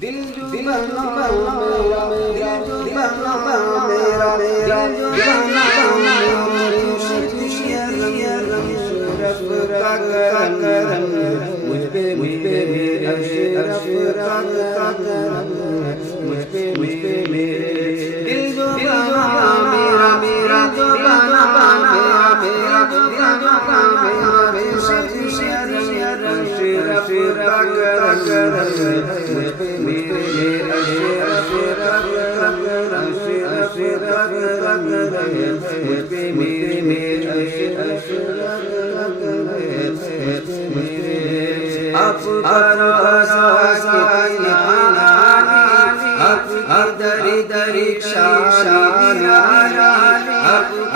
دل جو بنا میرا میرا دل بنا میرا میرا دل بنا اشرف کا کرم مجھ پہ اشرف کا کرم مجھ پہ میرے دل جو بنا میرا میرا جو بنا میرا میرا دل جو بنا میرا اشرف کا کرم مجھ پہ میرے اشرف کا کرم مجھ پہ میرے اشرف آپ ادھر ادھر شان آپ